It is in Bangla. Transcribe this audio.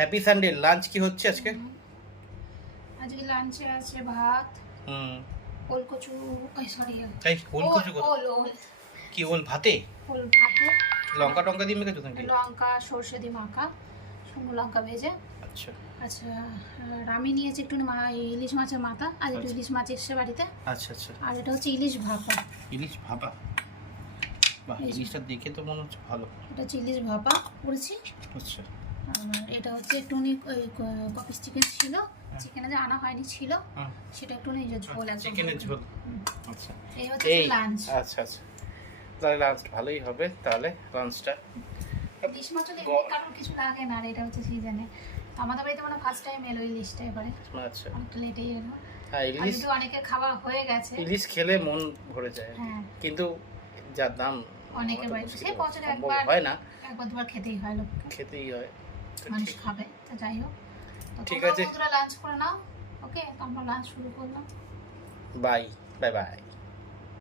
Happy Sunday. লাঞ্চ কি হচ্ছে আজকে? আজকে লাঞ্চে আছে ভাত, ওল কচু, সরি এই ওল কচু কত? ওল কি ওল ভাতে? ওল ভাতে লঙ্কা টঙ্কা দিয়ে মেখেছো নাকি? লঙ্কা সর্ষে দিয়ে মাখা, শুকনো লঙ্কা ভেজে। আচ্ছা আচ্ছা, আর আমি নিয়েছি একটু ইলিশ মাছের মাথা, আর একটু ইলিশ মাছ এসছে বাড়িতে। আচ্ছা আচ্ছা। আর এটা হচ্ছে ইলিশ ভাপা। ইলিশ ভাপা? বাহ, ইলিশটা দেখে তো মনে হচ্ছে ভালো। এটা হচ্ছে ইলিশ ভাপা করেছি। আচ্ছা। আর এটা হচ্ছে একটুখানি ওই কপিস চিকেন ছিল, চিকেনে যে আনা হয়নি ছিল, সেটা একটু এই যে ঝোল, একদম চিকেনের ঝোল। আচ্ছা, এই হচ্ছে লাঞ্চ। আচ্ছা আচ্ছা, তাহলে লাঞ্চ ভালোই হবে তাহলে লাঞ্চটা। ইলিশ মাছ হলে কারোর কিছু লাগে না, আর এটা হচ্ছে সিজনে। আমাদের বাড়িতে মানে ফার্স্ট টাইম এলো ইলিশটা এবারে। আচ্ছা, অনেকটা লেটেই এলো। হ্যাঁ ইলিশ তো অনেকে খাওয়া হয়ে গেছে। ইলিশ খেলে মন ভরে যায়, হ্যাঁ, কিন্তু যা দাম অনেকের বাড়িতে সেই বছরে একবার হয় না, একবার দুবার খেতেই হয়, লোক খেতেই হয়, মানুষ খাবে। তো যাই হোক, ঠিক আছে, তোমরা লাঞ্চ করে নাও। ওকে, তো আমরা লাঞ্চ শুরু করলাম। Bye bye bye.